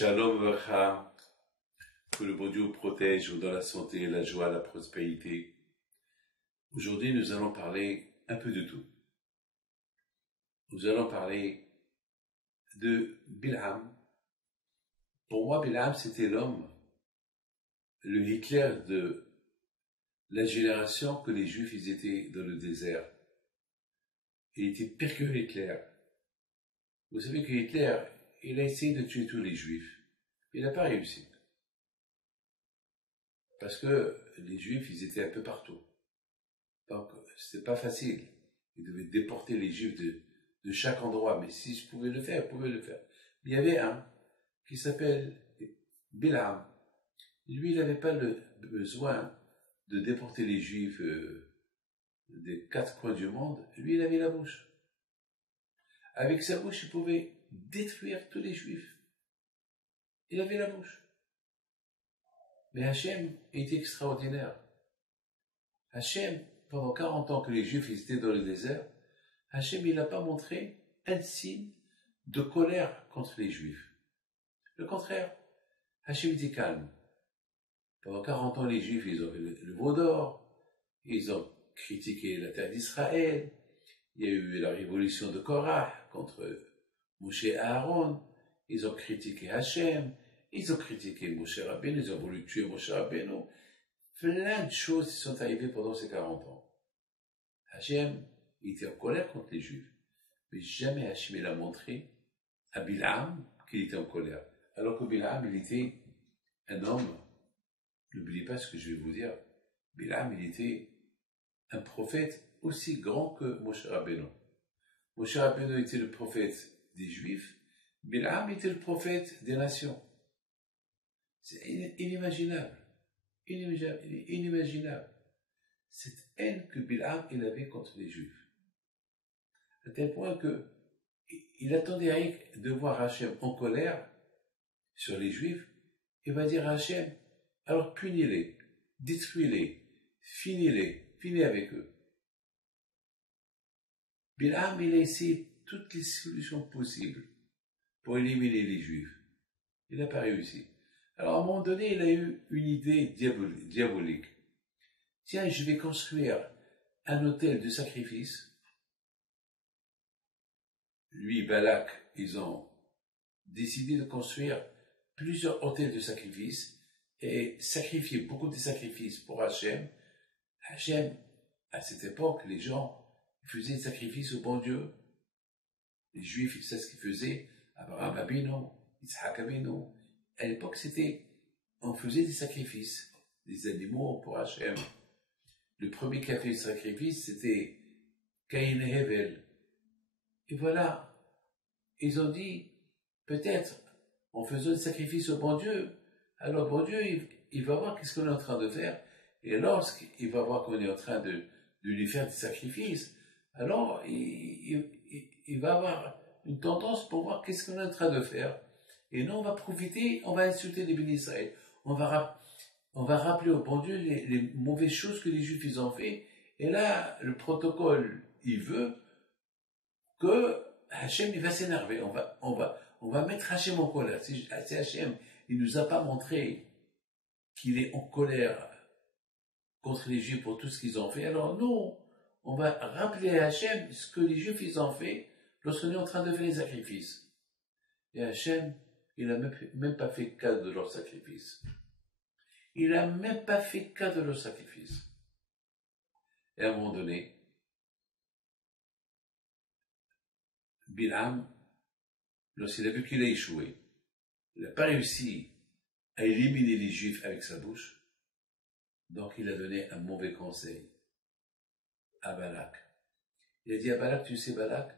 Shalom Vacha, que le bon Dieu vous protège dans la santé, la joie, la prospérité. Aujourd'hui, nous allons parler un peu de tout. Nous allons parler de Bilham. Pour moi, Bilham, c'était l'homme, le Hitler de la génération que les Juifs ils étaient dans le désert. Il était pire que Hitler. Vous savez que Hitler, il a essayé de tuer tous les Juifs. Il n'a pas réussi. Parce que les Juifs, ils étaient un peu partout. Donc, c'était pas facile. Il devait déporter les Juifs de chaque endroit. Mais si je pouvais le faire, je pouvais le faire. Mais il y avait un qui s'appelle Bilam. Lui, il n'avait pas le besoin de déporter les Juifs des quatre coins du monde. Lui, il avait la bouche. Avec sa bouche, il pouvait détruire tous les Juifs. Il avait la bouche. Mais Hachem était extraordinaire. Hachem, pendant 40 ans que les Juifs étaient dans le désert, Hachem, il n'a pas montré un signe de colère contre les Juifs. Le contraire, Hachem était calme. Pendant 40 ans, les Juifs, ils ont fait le veau d'or, ils ont critiqué la terre d'Israël, il y a eu la révolution de Korah contre Moshe et Aaron, ils ont critiqué Hachem, ils ont critiqué Moshe Rabbeinu, ils ont voulu tuer Moshe Rabbeinu. Plein de choses qui sont arrivées pendant ces 40 ans. Hachem était en colère contre les Juifs, mais jamais Hachem a montré à Bilham qu'il était en colère. Alors que Bilham, il était un homme, n'oubliez pas ce que je vais vous dire, Bilham, il était un prophète aussi grand que Moshe Rabbeinu. Moshe Rabbeinu était le prophète des Juifs, Bilham était le prophète des nations. C'est inimaginable. Inimaginable. Cette haine que Bilham il avait contre les Juifs. À tel point que il attendait de voir Hachem en colère sur les Juifs. Il va dire à Hachem, alors punis-les, détruis-les, finis avec eux. Bilham il a essayé toutes les solutions possibles pour éliminer les Juifs. Il n'a pas réussi. Alors, à un moment donné, il a eu une idée diabolique. Tiens, je vais construire un autel de sacrifice. Lui, Balak, ils ont décidé de construire plusieurs hôtels de sacrifice et sacrifier beaucoup de sacrifices pour Hachem. Hachem, à cette époque, les gens faisaient des sacrifices au bon Dieu. Les Juifs, ils savaient ce qu'ils faisaient. Abraham Abinu, Yitzhak Abinu. À l'époque, on faisait des sacrifices, des animaux pour Hachem. Le premier qui a fait le sacrifice, c'était Caïn et Hevel. Et voilà, ils ont dit, peut-être, en faisant des sacrifices au bon Dieu, alors bon Dieu, il va voir qu'est-ce qu'on est en train de faire. Et lorsqu'il va voir qu'on est en train de lui faire des sacrifices, alors il va avoir une tendance pour voir qu'est-ce qu'on est en train de faire. Et nous, on va profiter, on va insulter les bénis Israël. On va rappeler au bon Dieu les mauvaises choses que les Juifs ils ont fait. Et là, le protocole, il veut que Hachem, il va s'énerver. On va mettre Hachem en colère. Si Hachem, il nous a pas montré qu'il est en colère contre les Juifs pour tout ce qu'ils ont fait, alors nous, on va rappeler à Hachem ce que les Juifs ils ont fait lorsqu'on est en train de faire les sacrifices. Et Hachem, il n'a même pas fait cas de leur sacrifice. Il n'a même pas fait cas de leur sacrifice. Et à un moment donné, Bilham, lorsqu'il a vu qu'il a échoué, il n'a pas réussi à éliminer les Juifs avec sa bouche, donc il a donné un mauvais conseil à Balak. Il a dit à Balak, tu sais Balak,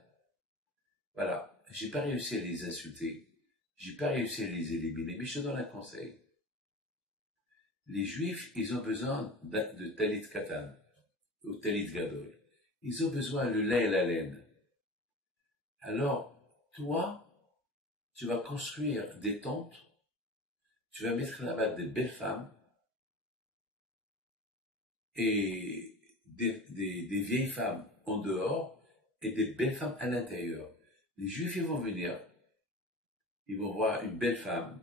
voilà, j'ai pas réussi à les insulter, j'ai pas réussi à les éliminer, mais je te donne un conseil. Les Juifs, ils ont besoin de talit katan, ou talit gadol. Ils ont besoin le lin et la laine. Alors, toi, tu vas construire des tentes, tu vas mettre là-bas des belles femmes, et des vieilles femmes en dehors, et des belles femmes à l'intérieur. Les Juifs, ils vont venir, ils vont voir une belle femme,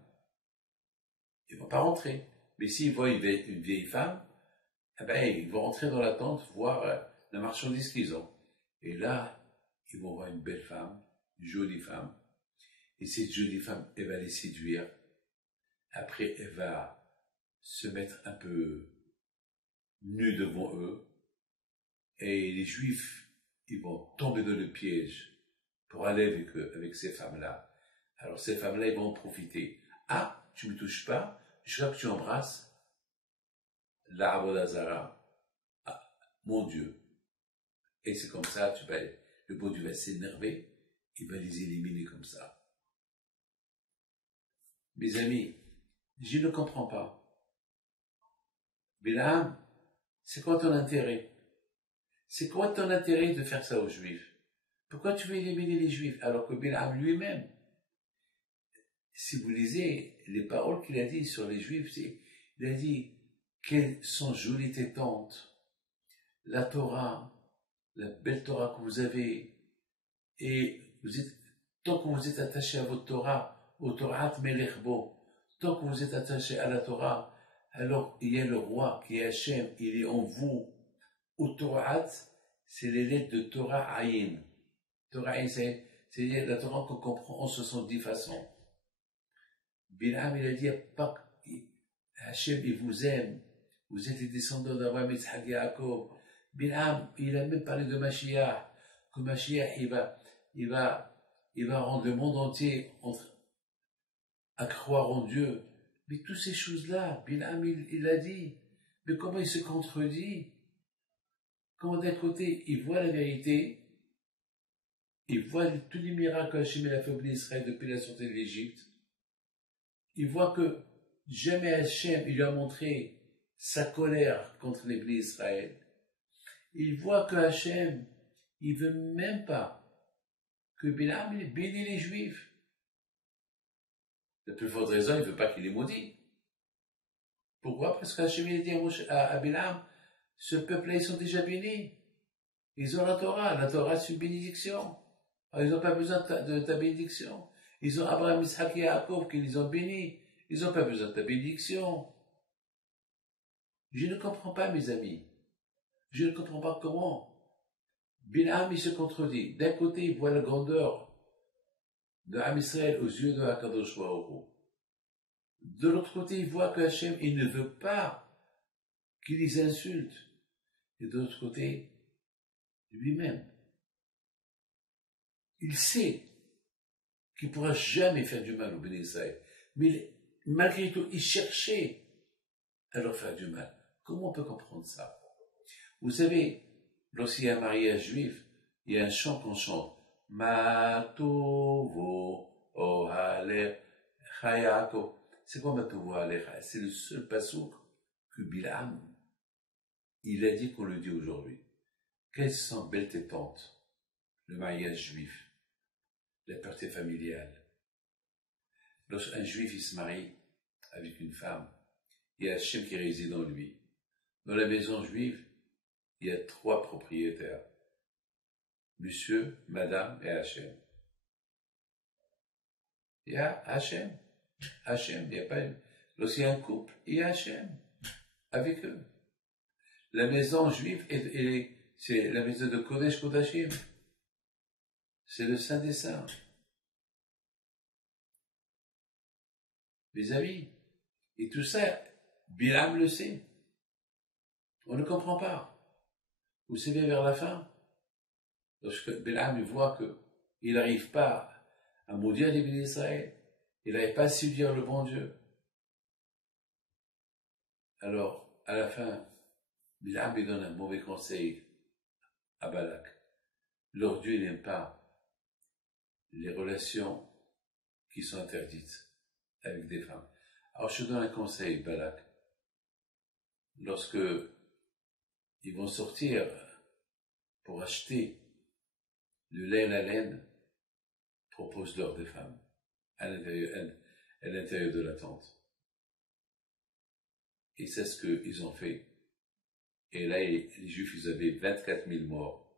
ils ne vont pas rentrer. Mais s'ils voient une vieille femme, eh ben, ils vont rentrer dans la tente, voir la marchandise qu'ils ont. Et là, ils vont voir une belle femme, une jolie femme. Et cette jolie femme, elle va les séduire. Après, elle va se mettre un peu nue devant eux. Et les Juifs, ils vont tomber dans le piège pour aller avec eux, avec ces femmes-là. Alors ces femmes-là, ils vont en profiter. Ah, tu ne me touches pas, je vois que tu embrasses la Avodazara. Ah, mon Dieu. Et c'est comme ça, le bon Dieu va s'énerver, il va les éliminer comme ça. Mes amis, je ne comprends pas. Bilam, c'est quoi ton intérêt? C'est quoi ton intérêt de faire ça aux Juifs? Pourquoi tu veux éliminer les Juifs alors que Bilam lui-même, si vous lisez les paroles qu'il a dit sur les Juifs, il a dit qu'elles sont jolies tes tentes, la Torah, la belle Torah que vous avez, et tant que vous êtes attaché à votre Torah, au Torah Melechbo, tant que vous êtes attaché à la Torah, alors il y a le roi qui est Hachem, il est en vous. Au Torah, c'est les lettres de Torah Ayin. Torah Ayin, c'est la Torah qu'on comprend en 70 façons. Bilam, il a dit, Hachem, il vous aime. Vous êtes les descendants d'Abraham, Yitzhak, Yaakov. Bilam, il a même parlé de Mashiach. Que Mashiach, il va rendre le monde entier à croire en Dieu. Mais toutes ces choses-là, Bilam, il a dit. Mais comment il se contredit? Comment d'un côté, il voit la vérité, il voit tous les miracles qu'Hachem a fait au peuple d'Israël depuis la sortie de l'Égypte. Il voit que jamais Hachem il lui a montré sa colère contre les peuple d'Israël. Il voit que Hachem, il veut même pas que Bilam bénisse les Juifs. La plus forte raison, il ne veut pas qu'il les maudit. Pourquoi? Parce qu'Hachem il a dit à Bilam, ce peuple-là, ils sont déjà bénis. Ils ont la Torah c'est une bénédiction. Alors, ils n'ont pas besoin de ta bénédiction. Ils ont Abraham, Isaac et Yaakov qui les ont bénis. Ils n'ont pas besoin de ta bénédiction. Je ne comprends pas, mes amis. Je ne comprends pas comment. Bilam, il se contredit. D'un côté, il voit la grandeur de Am Israël aux yeux de Hakadosh Baruch Hu. De l'autre côté, il voit que Hachem, il ne veut pas qu'il les insulte. Et de l'autre côté, lui-même, il sait qu'il ne pourra jamais faire du mal au Béni Israël. Mais malgré tout, il cherchait à leur faire du mal. Comment on peut comprendre ça? Vous savez, lorsqu'il y a un mariage juif, il y a un chant qu'on chante. Matovo ohale chayako. C'est quoi Matovo ohale chayako? C'est le seul passouk que Bilam, il a dit qu'on le dit aujourd'hui. Quelles sont belles tes tentes, le mariage juif, la pureté familiale. Lorsqu'un juif il se marie avec une femme, il y a Hachem qui réside en lui. Dans la maison juive, il y a 3 propriétaires. Monsieur, madame et Hachem. Il y a Hachem. Hachem, il n'y a pas une... Lorsqu'il y a un couple, il y a Hachem avec eux. La maison juive, c'est la maison de Kodesh Kodashim. C'est le Saint des Saints. Mes amis, et tout ça, Bilam le sait. On ne comprend pas. Vous savez, vers la fin, lorsque Bilam voit qu'il n'arrive pas à maudire les bénis d'Israël, il n'arrive pas à séduire le bon Dieu. Alors, à la fin, Bilam lui donne un mauvais conseil à Balak. Leur Dieu n'aime pas les relations qui sont interdites avec des femmes. Alors, je te donne un conseil, Balak. Lorsque ils vont sortir pour acheter le lait et la laine, propose-leur des femmes à l'intérieur de la tente. Et c'est ce qu'ils ont fait. Et là, les Juifs, ils avaient 24 000 morts.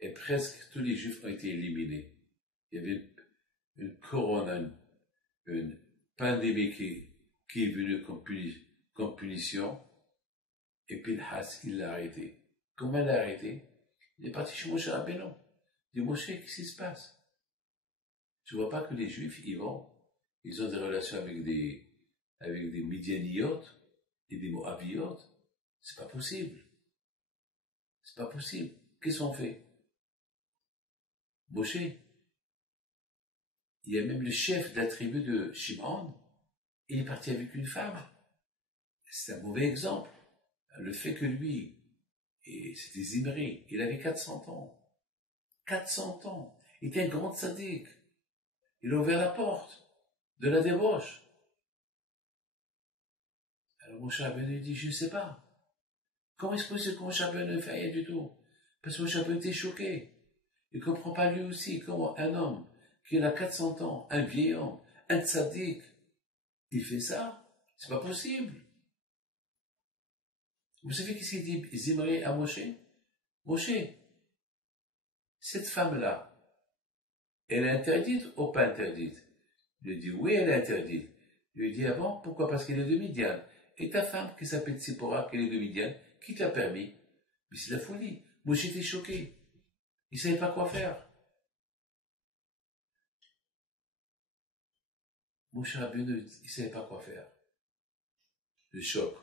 Et presque tous les Juifs ont été éliminés. Il y avait une corona, une pandémie qui est venu comme punition, et Pinhas, il l'a arrêté. Comment il l'a arrêté? Il est parti chez Moshe Rabbeinu. Il dit, Moshe, qu'est-ce qui se passe? Tu vois pas que les Juifs, ils ont des relations avec des Midianiotes et des Moabiotes? C'est pas possible. C'est pas possible. Qu'est-ce qu'on fait? Moshe, il y a même le chef de la tribu de Shimon, il est parti avec une femme. C'est un mauvais exemple. Le fait que lui, et c'était Zimri, il avait 400 ans. 400 ans. Il était un grand tzaddik. Il a ouvert la porte de la débauche. Alors Moshe Rabbeinu dit, je ne sais pas. Comment est-ce possible que Moshe Rabbeinu ne fait rien du tout? Parce que Moshe Rabbeinu était choqué. Il ne comprend pas lui aussi comment un homme qui a 400 ans, un vieil homme, un tzaddik, il fait ça? C'est pas possible. Vous savez qu'est-ce qu'il dit Zimri à Moshe? Moshe, cette femme-là, elle est interdite ou pas interdite? Il lui dit, oui, elle est interdite. Il lui dit, ah bon, pourquoi? Parce qu'elle est de Midian. Et ta femme, qui s'appelle Tzipora, qui est de Midian, qui te l'a permis? Mais c'est la folie. Moshe était choqué. Il ne savait pas quoi faire. Moshe Rabbeinu, il ne savait pas quoi faire. Le choc.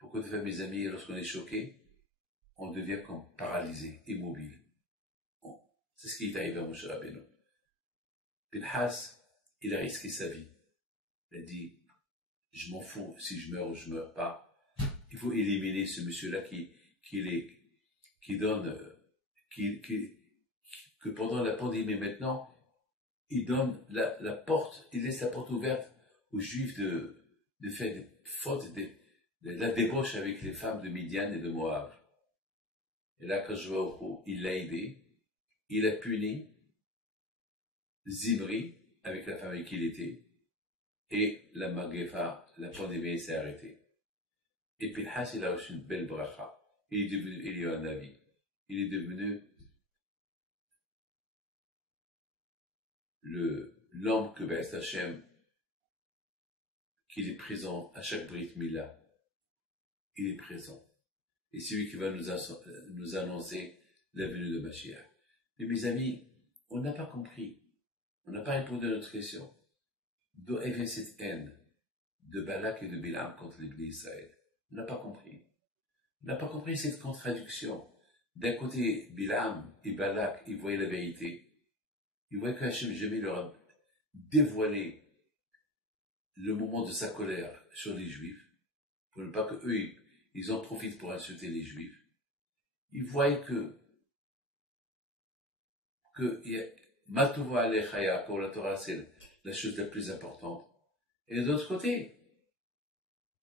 Beaucoup de fois, mes amis, lorsqu'on est choqué, on devient comme paralysé, immobile. Bon, c'est ce qui est arrivé à Moshe Rabbeinu. Pinhas, il a risqué sa vie. Il a dit, je m'en fous si je meurs ou je ne meurs pas. Il faut éliminer ce monsieur-là que pendant la pandémie maintenant, il donne la porte, il laisse la porte ouverte aux Juifs de faire des fautes, de la débauche avec les femmes de Midian et de Moab. Et là, quand je vois il l'a aidé, il a puni Zimri avec la femme avec qui il était, et la Magéfa, la pandémie s'est arrêtée. Et Pinhas, il a reçu une belle bracha. Il est devenu Eliyahu Navi. Il est devenu l'homme que Be'ez Hashem, qu'il est présent à chaque Brit Mila. Il est présent. Et c'est lui qui va nous annoncer la venue de Mashiach. Mais mes amis, on n'a pas compris. On n'a pas répondu à notre question. D'où vient cette haine de Balak et de Bilam contre les Bnei Israël? On n'a pas compris. On n'a pas compris cette contradiction. D'un côté, Bilam et Balak, ils voyaient la vérité. Ils voyaient que Hachem jamais leur a dévoilé le moment de sa colère sur les Juifs, pour ne pas que eux, ils en profitent pour insulter les Juifs. Ils voyaient que Matouva Alechaya, pour la Torah, c'est la chose la plus importante. Et de l'autre côté,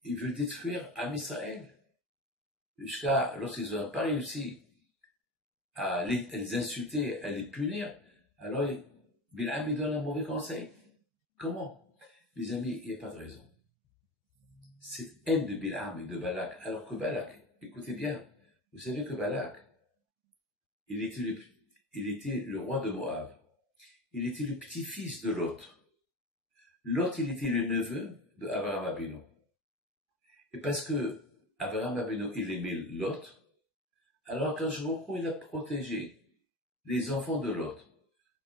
ils veulent détruire Am Israël. Jusqu'à, lorsqu'ils n'ont pas réussi à les insulter, à les punir, alors Bilam il donne un mauvais conseil. Comment? Les amis, il n'y a pas de raison. Cette haine de Bilam et de Balak, alors que Balak, écoutez bien, vous savez que Balak, il était le roi de Moab. Il était le petit-fils de Lot. Lot, il était le neveu de Abraham Abinu. Et parce que Abraham Abinu, il aimait Lot, alors quand je reprends, il a protégé les enfants de Lot.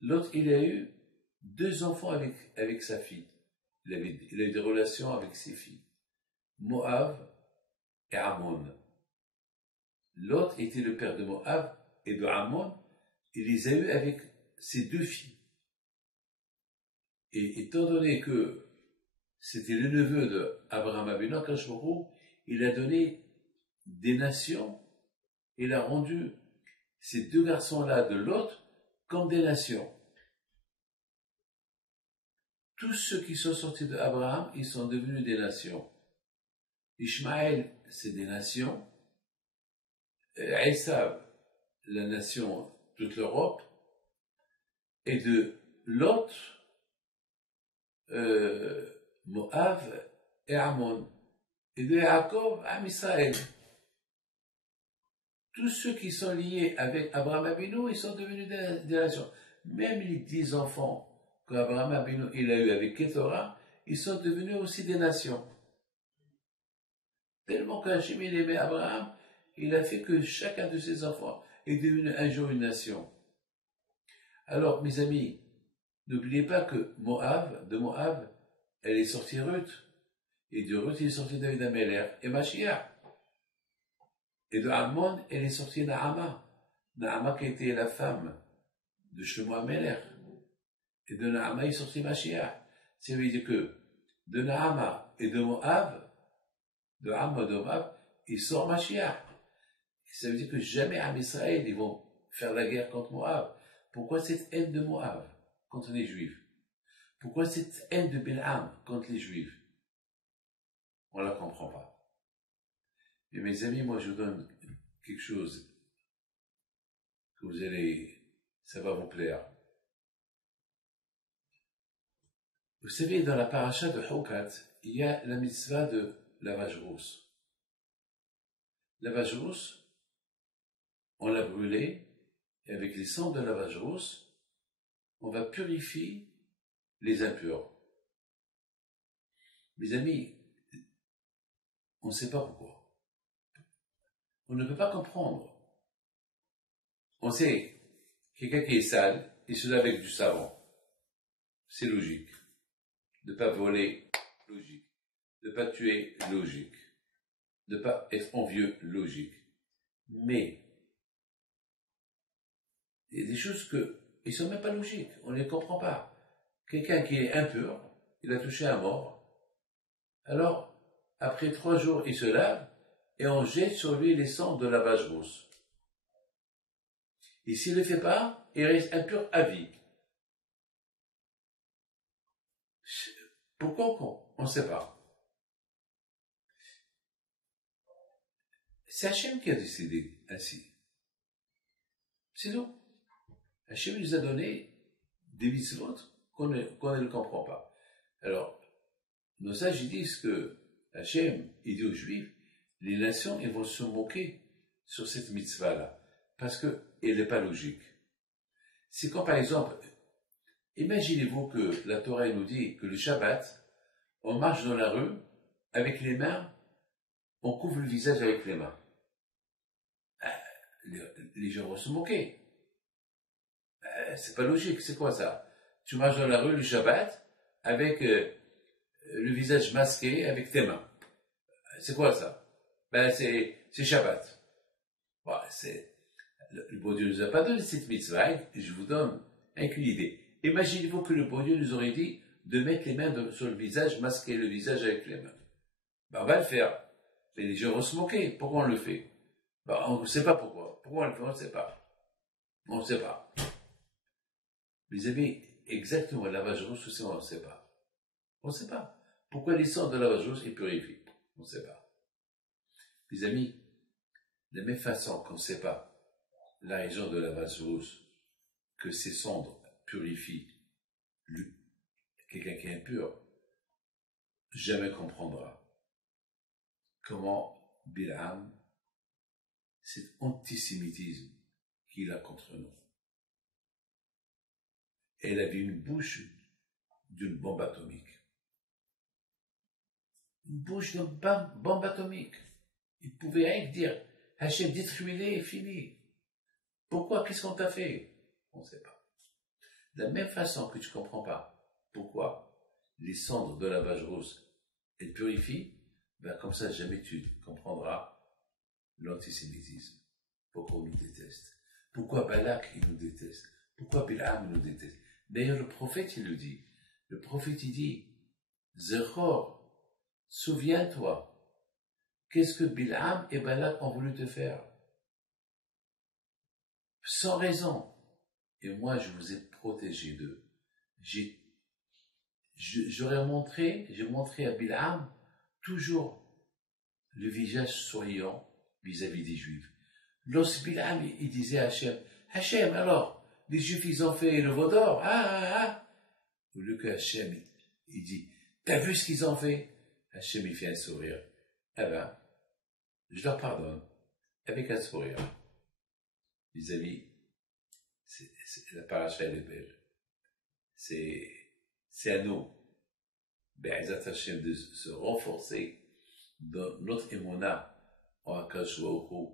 Lot, il a eu 2 enfants avec sa fille. Il a eu des relations avec ses filles. Moab et Ammon. Lot était le père de Moab et de Ammon. Il les a eus avec ses 2 filles. Et étant donné que c'était le neveu d'Abraham Abinu, il a donné des nations, il a rendu ces 2 garçons-là de Lot comme des nations. Tous ceux qui sont sortis d'Abraham, ils sont devenus des nations. Ishmaël, c'est des nations. Esav, la nation, toute l'Europe. Et de Lot, Moab et Ammon. Et de Yaakov, Am Israël. Tous ceux qui sont liés avec Abraham Abinu, ils sont devenus des nations. Même les 10 enfants qu'Abraham Abinu il a eu avec Ketorah, ils sont devenus aussi des nations. Tellement qu'Hachem il aimait Abraham, il a fait que chacun de ses enfants est devenu un jour une nation. Alors, mes amis, n'oubliez pas que de Moab, elle est sortie Ruth. Et de Ruth, il est sorti David Améler et Mashiach. Et de Ammon, elle est sortie Naama. Naama qui était la femme de Shlomo Améler. Et de Naama est sorti Mashiach. Ça veut dire que de Naama et de Moab, de Ammon et de Moab, il sort Mashiach. Ça veut dire que jamais Am Israël, ils vont faire la guerre contre Moab. Pourquoi cette haine de Moab contre les Juifs? Pourquoi cette haine de Bilham contre les Juifs? On ne la comprend pas. Et mes amis, moi je vous donne quelque chose que ça va vous plaire. Vous savez, dans la paracha de Hukat, il y a la mitzvah de lavage rousse. Lavage rousse, on l'a brûlé, et avec les cendres de lavage rousse, on va purifier les impurs. Mes amis, on ne sait pas pourquoi. On ne peut pas comprendre. On sait, quelqu'un qui est sale, il se lave avec du savon. C'est logique. De ne pas voler, logique. De ne pas tuer, logique. De ne pas être envieux, logique. Mais, il y a des choses qui ne sont même pas logiques. On ne les comprend pas. Quelqu'un qui est impur, il a touché un mort. Alors, après 3 jours, il se lave et on jette sur lui les cendres de lavage rousse. Et s'il ne le fait pas, il reste impur à vie. Pourquoi on ne sait pas. C'est Hachem qui a décidé ainsi. C'est nous. Hachem nous a donné des mitzvot qu'on ne comprend pas. Alors, nos sages ils disent que Hachem, il dit aux Juifs, les nations ils vont se moquer sur cette mitzvah-là, parce qu'elle n'est pas logique. C'est quand, par exemple, imaginez-vous que la Torah nous dit que le Shabbat, on marche dans la rue avec les mains, on couvre le visage avec les mains. Les gens vont se moquer. C'est pas logique, c'est quoi ça? Tu marches dans la rue le Shabbat avec le visage masqué avec tes mains. C'est quoi ça? C'est Shabbat. Bon, le bon Dieu ne nous a pas donné cette mitzvah, je vous donne une idée. Imaginez-vous que le bon Dieu nous aurait dit de mettre les mains sur le visage, masquer le visage avec les mains. On va le faire. Mais les gens vont se moquer. Pourquoi on le fait? On ne sait pas pourquoi. Pourquoi on le fait? On ne sait pas. On ne sait pas. Les amis, exactement, le lavage rouge aussi, on ne sait pas. On ne sait pas. Pourquoi les cendres de lavage rouge, ils purifient? On ne sait pas. Les amis, de la même façon qu'on ne sait pas la raison de lavage rouge, que ces cendres purifient quelqu'un qui est impur, jamais comprendra comment Bilham, cet antisémitisme qu'il a contre nous. Elle avait une bouche d'une bombe atomique. Une bouche d'une bombe atomique. Il pouvait rien dire. Hachem, détruis-les et fini. Pourquoi? Qu'est-ce qu'on t'a fait? On ne sait pas. De la même façon que tu ne comprends pas pourquoi les cendres de lavage rousse, elles purifient, comme ça, jamais tu comprendras l'antisémitisme. Pourquoi on nous déteste? Pourquoi Balak, il nous déteste? Pourquoi Bilham, il nous déteste? D'ailleurs, le prophète, il le dit. Le prophète, il dit, Zechor, souviens-toi, qu'est-ce que Bilham et Balak ont voulu te faire? Sans raison. Et moi, je vous ai protégé d'eux. J'ai montré à Bilham toujours le visage souriant vis-à-vis des Juifs. Lorsque Bilham, il disait à Hachem, Hachem, alors, les Juifs, ils ont fait le veau d'or, Au lieu que Hachem, il dit, t'as vu ce qu'ils ont fait? Hachem, il fait un sourire. Je leur pardonne, avec un sourire. Les amis, la paracha, elle est belle. C'est à nous, Be'ezat Hachem, de se renforcer dans notre émona en Akash Baruch Hu,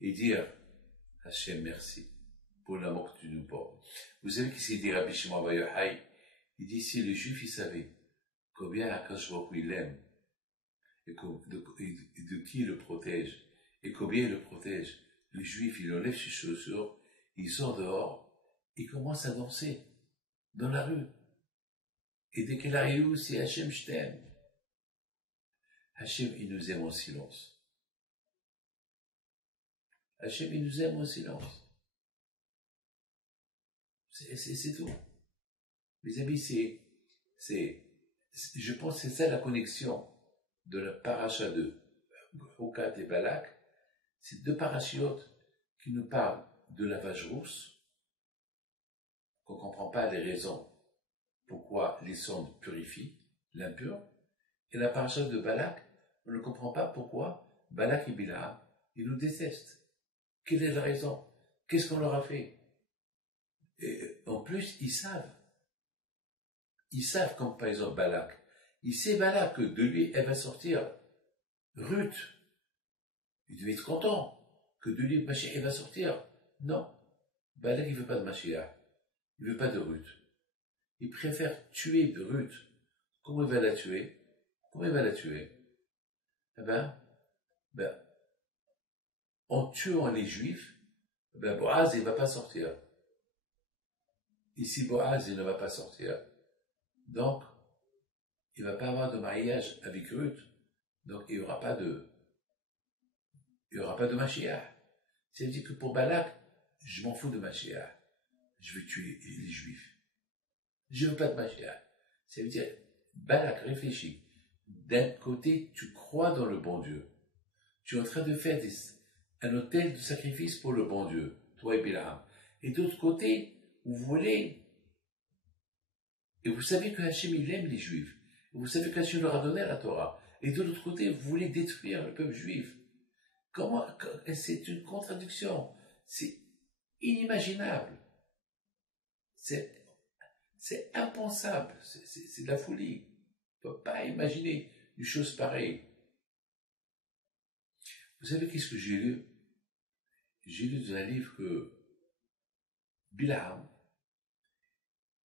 et dire Hachem merci pour l'amour que tu nous portes. Vous savez qui s'est dit Rabbi Shimon Bar Yochai? Il dit si les Juifs ils savaient combien Akash Baruch Hu il l'aime, et de qui il le protège, et combien il le protège, les Juifs ils enlèvent ses chaussures, ils sortent dehors, ils commencent à danser dans la rue. Et dès qu'elle arrive où, c'est Hachem, je t'aime. Hachem, il nous aime en silence. Hachem, il nous aime en silence. C'est tout. Mes amis, je pense que c'est ça la connexion de la paracha de Hukat et Balak. C'est deux parachiotes qui nous parlent de la vache rousse, qu'on ne comprend pas les raisons pourquoi les sondes purifient l'impur, et la paracha de Balak, on ne comprend pas pourquoi Balak et Bilam, ils nous détestent. Quelle est la raison? Qu'est-ce qu'on leur a fait? Et en plus, ils savent. Ils savent, comme par exemple Balak. Il sait Balak que de lui, elle va sortir Ruth. Il devait être content que de lui, Mashiach, elle va sortir. Non. Balak, il ne veut pas de Mashiach. Il ne veut pas de Ruth. Il préfère tuer Ruth. Comment il va la tuer? Comment il va la tuer? Eh ben, en tuant les Juifs, Boaz, il ne va pas sortir. Ici, Boaz, il ne va pas sortir. Donc, il ne va pas avoir de mariage avec Ruth. Donc, il n'y aura pas de Mashiach. C'est-à-dire que pour Balak, je m'en fous de Mashiach. Je vais tuer les Juifs. Je ne veux pas de Mashiach. Ça veut dire, Balak, réfléchis. D'un côté, tu crois dans le bon Dieu. Tu es en train de faire un autel de sacrifice pour le bon Dieu, toi et Bilam. Et d'autre côté, vous voulez, et vous savez que Hachem, il aime les Juifs. Et vous savez que Hachem leur a donné la Torah. Et de l'autre côté, vous voulez détruire le peuple juif. C'est une contradiction. C'est inimaginable. C'est impensable. C'est de la folie. On ne peut pas imaginer une chose pareille. Vous savez qu'est-ce que j'ai lu? J'ai lu dans un livre que Bilam,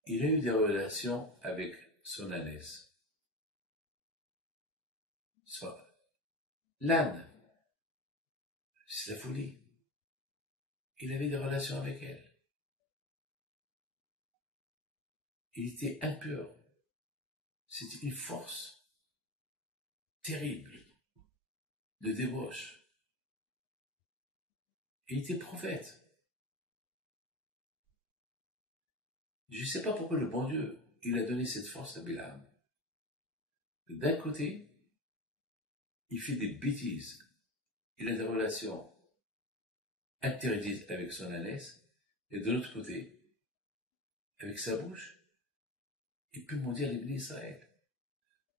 il a eu des relations avec son ânesse. L'âne. C'est la folie. Il avait des relations avec elle. Il était impur. C'était une force terrible de débauche. Il était prophète. Je ne sais pas pourquoi le bon Dieu, il a donné cette force à Bilam. D'un côté, il fait des bêtises. Il a des relations interdites avec son ânesse. Et de l'autre côté, avec sa bouche, il peut maudire les bénis d'Israël.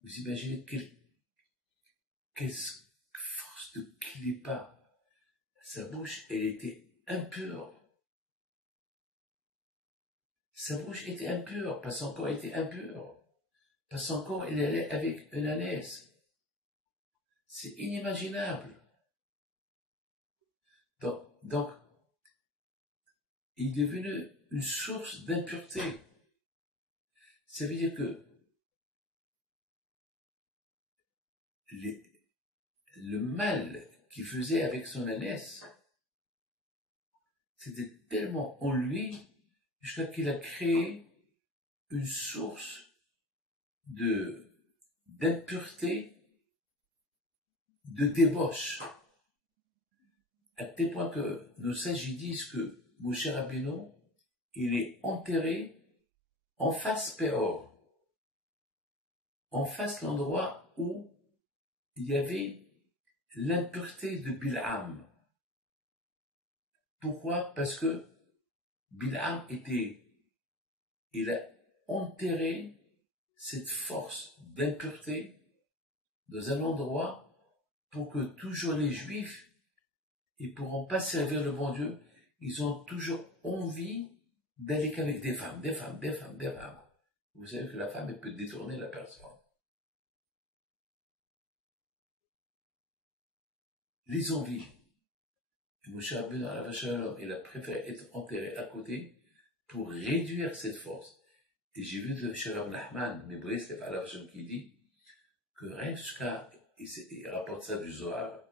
Vous imaginez quelle force de clipa. Sa bouche, elle était impure. Sa bouche était impure, parce que son corps était impur. Parce que son corps, il allait avec une ânesse. C'est inimaginable. Donc, il est devenu une source d'impureté. Ça veut dire que le mal qu'il faisait avec son ânesse, c'était tellement en lui, jusqu'à qu'il a créé une source d'impureté, de débauche, à tel point que nos sages disent que Moshe Rabbeinu, il est enterré en face Péor, en face l'endroit où il y avait l'impureté de Bilham. Pourquoi? Parce que Bilham il a enterré cette force d'impureté dans un endroit pour que toujours les Juifs, ils ne pourront pas servir le bon Dieu, ils ont toujours envie d'aller qu'avec des femmes. Vous savez que la femme, elle peut détourner la personne. les envies. Et Moshe Rabbeinu, il a préféré être enterré à côté pour réduire cette force. Et j'ai vu de Shirav Nachman, mais Breslev Alav Shem qui dit que rien jusqu'à, il rapporte ça du Zohar,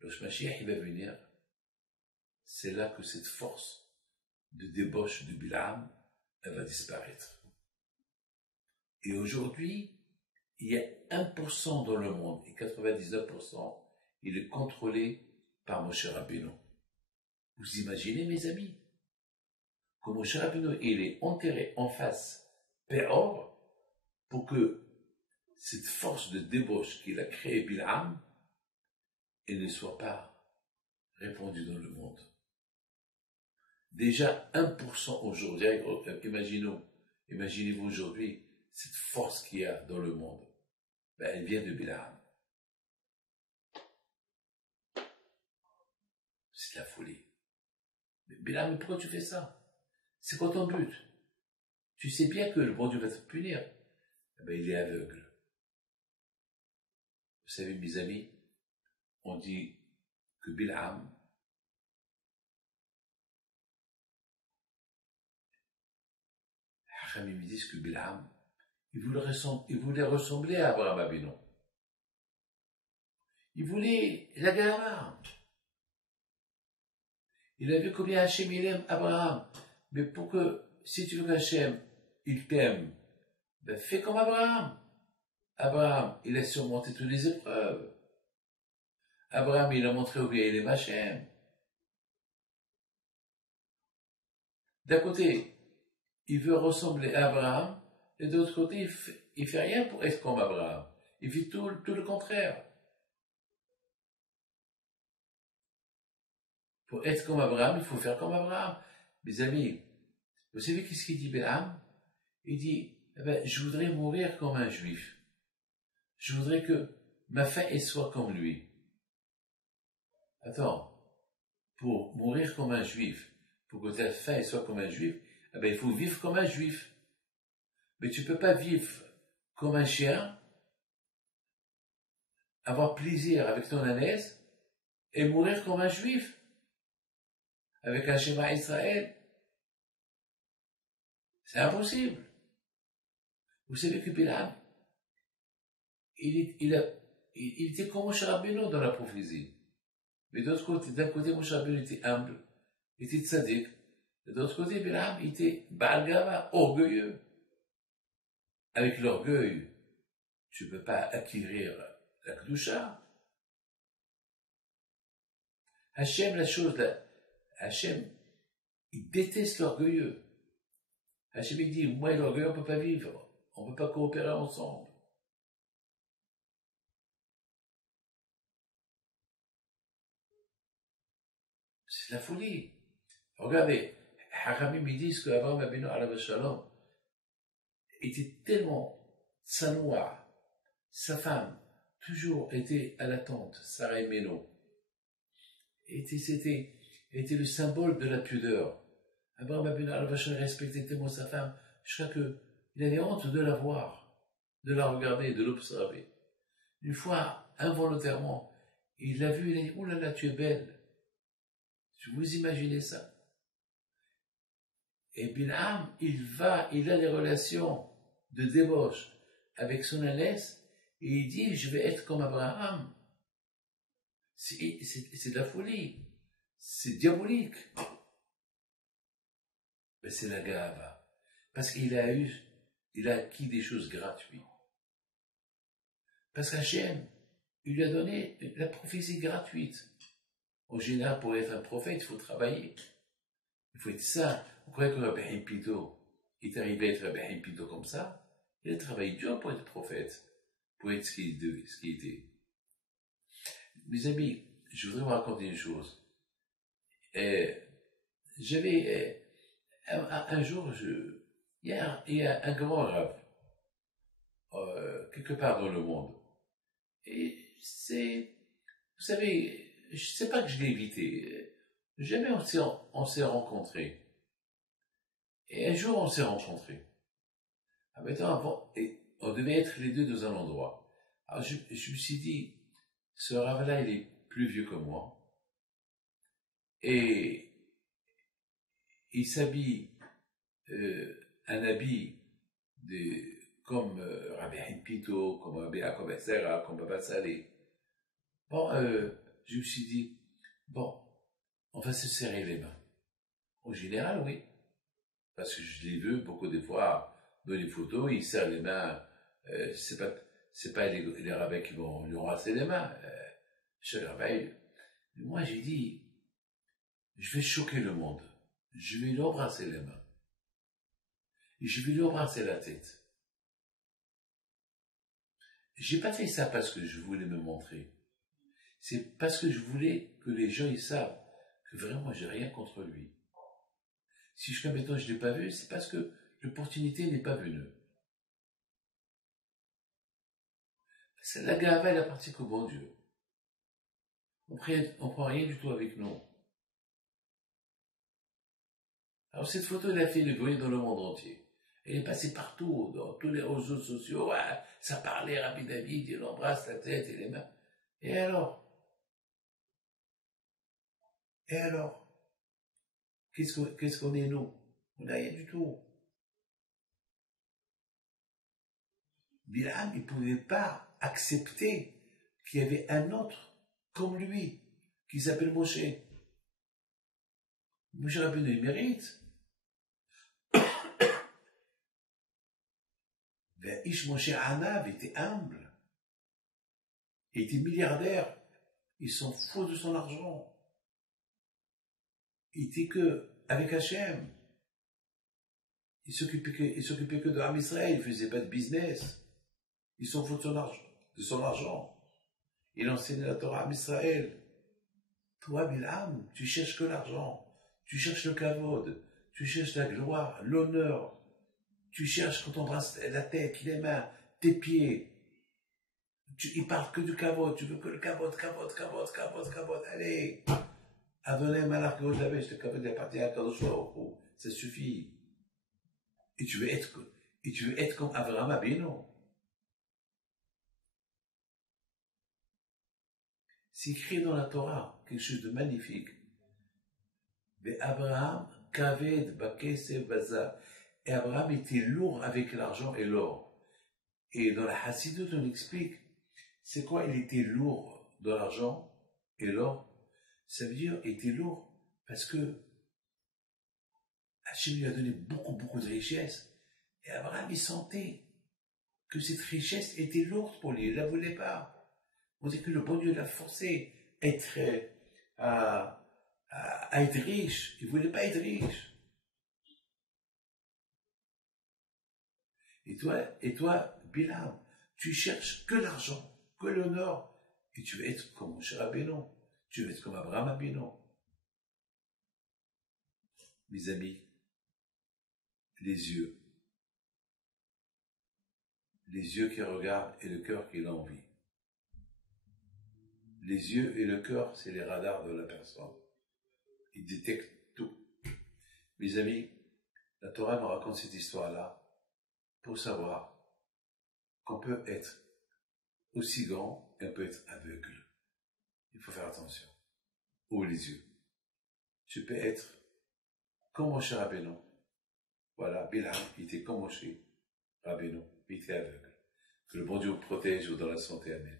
le Mashiach il va venir, c'est là que cette force de débauche de Bilam, elle va disparaître. Et aujourd'hui, il y a 1% dans le monde, et 99%, il est contrôlé par Moshe Rabbeinu. Vous imaginez, mes amis, que Moshe Rabbeinu, il est enterré en face, Péor, pour que cette force de débauche qu'il a créée Bilam, elle ne soit pas répandue dans le monde. Déjà 1% aujourd'hui, imaginez-vous aujourd'hui, cette force qu'il y a dans le monde, ben, elle vient de Bilam. C'est de la folie. Mais Bilam, mais pourquoi tu fais ça? C'est quoi ton but? Tu sais bien que le bon Dieu va te punir. Eh ben, il est aveugle. Vous savez, mes amis, on dit que Bilam, Hachamim me disent que Bilam, il voulait ressembler à Abraham Avinu. Il voulait la Gava. Il a vu combien Hachem il aime Abraham. Mais pour que, si tu veux qu'Hachem, il t'aime, ben fais comme Abraham. Abraham, il a surmonté toutes les épreuves. Abraham, il a montré où il aime Hachem. D'un côté, il veut ressembler à Abraham, et de l'autre côté, il fait rien pour être comme Abraham. Il fait tout le contraire. Pour être comme Abraham, il faut faire comme Abraham. Mes amis, vous savez qu'est-ce qu'il dit Bilam? Il dit, eh ben, je voudrais mourir comme un juif. Je voudrais que ma fin soit comme lui. Attends, pour mourir comme un juif, pour que ta fin soit comme un juif, eh ben, il faut vivre comme un juif. Mais tu ne peux pas vivre comme un chien, avoir plaisir avec ton ânesse, et mourir comme un juif, avec un schéma Israël. C'est impossible. Vous savez que Bilam, il était comme Moshe Rabbeinu dans la prophétie. Mais d'un côté, Moshe Rabbeinu était humble, il était tzaddik. De l'autre côté, Bilam était Baal Gava, orgueilleux. Avec l'orgueil, tu ne peux pas acquérir la Kedusha. Hachem, Hachem, il déteste l'orgueilleux. Hachem, il dit, moi et l'orgueilleux, on ne peut pas vivre. On ne peut pas coopérer ensemble. C'est la folie. Regardez, Hachamim, ils disent qu'Abraham Avinu alav shalom était tellement tsanoua, sa femme, toujours était à l'attente, Sarah Meno. Était le symbole de la pudeur. Abraham Avinu alav shalom respectait tellement sa femme, jusqu'à que il avait honte de la voir, de la regarder, de l'observer. Une fois, involontairement, il l'a vue, il a dit, oh là là, tu es belle. Vous imaginez ça? Et Bilam, il a des relations de débauche avec son ânesse, et il dit, je vais être comme Abraham. C'est de la folie. C'est diabolique. Mais c'est la gava. Parce qu'il a acquis des choses gratuites. Parce qu'Hachem, il lui a donné la prophétie gratuite. En général, pour être un prophète, il faut travailler. Il faut être ça. Vous croyez que Rabbi Haim Pito est arrivé à être Rabbi Haim Pito comme ça? Il a travaillé dur pour être prophète, pour être ce qu'il était. Mes amis, je voudrais vous raconter une chose. J'avais, un jour, il y a un grand rave, quelque part dans le monde. Et vous savez, je ne sais pas que je l'ai évité. Jamais on s'est rencontrés. Et un jour, on s'est rencontrés. Maintenant, on devait être les deux dans un endroit. Alors, je me suis dit, ce rave-là, il est plus vieux que moi, et il s'habille un habit comme Rabbi Pito, comme Rabbi Yaakov Serra, comme Baba Saleh. Bon, je me suis dit, bon, on va se serrer les mains. Au général, oui. Parce que je l'ai vu beaucoup de fois dans les photos, il serre les mains. C'est pas les rabbins qui vont lui embrasser les mains. Chaque rabbin. Moi, j'ai dit, je vais choquer le monde. Je vais lui embrasser les mains. Et je vais lui embrasser la tête. J'ai pas fait ça parce que je voulais me montrer. C'est parce que je voulais que les gens ils savent que vraiment j'ai rien contre lui. Si jusqu'à maintenant je l'ai pas vu, c'est parce que l'opportunité n'est pas venue. La gava elle appartient qu'au bon Dieu. On prend rien du tout avec nous. Alors cette photo elle a fait le bruit dans le monde entier. Elle est passée partout, dans tous les réseaux sociaux. Ouais, ça parlait Rabbi David, il embrasse la tête et les mains. Et alors? Et alors? Qu'est-ce qu'on est nous? On n'a rien du tout. Bilam, il ne pouvait pas accepter qu'il y avait un autre comme lui, qui s'appelle Moshe. Moshe Rabbeinu, il mérite. Ish Moshe Anav était humble. Il était milliardaire. Il s'en fout de son argent. Il était que avec Hachem. Il s'occupait que de Ham Israël. Il faisait pas de business. Il s'en fout de son argent. Il enseignait la Torah à Ham Israël. Toi, Bilam, tu cherches que l'argent. Tu cherches le kavod. Tu cherches la gloire, l'honneur. Tu cherches quand on embrasse la tête, les mains, tes pieds. Il parle que du kavod. Tu veux que le kavod. Allez. Adonai Malach Kavod Lavesh, le kavod appartient à Kadosh Baruch Hu. Ça suffit. Et tu veux être comme Avraham Avinu. C'est écrit dans la Torah, quelque chose de magnifique. Mais Abraham, Kaved, Bakesef, Baza. Et Abraham était lourd avec l'argent et l'or. Et dans la Hassidut, on explique, c'est quoi il était lourd de l'argent et l'or? Ça veut dire, il était lourd parce que Hachem lui a donné beaucoup de richesses. Et Abraham, il sentait que cette richesse était lourde pour lui. Il ne la voulait pas. On dit que le bon Dieu l'a forcé à être riche. Il ne voulait pas être riche. Et toi, Bilam, tu cherches que l'argent, que l'honneur. Et tu veux être comme Moshe Rabbeinu. Tu veux être comme Abraham Avinu. Mes amis, les yeux qui regardent et le cœur qui l'envie. Les yeux et le cœur, c'est les radars de la personne. Ils détectent tout. Mes amis, la Torah nous raconte cette histoire-là pour savoir qu'on peut être aussi grand et on peut être aveugle. Il faut faire attention. Ouvre les yeux. Tu peux être comme Moshe Rabbeinu. Voilà, Bilam, il était comme Moshe Rabbeinu, il était aveugle. Que le bon Dieu vous protège dans la santé. Amen.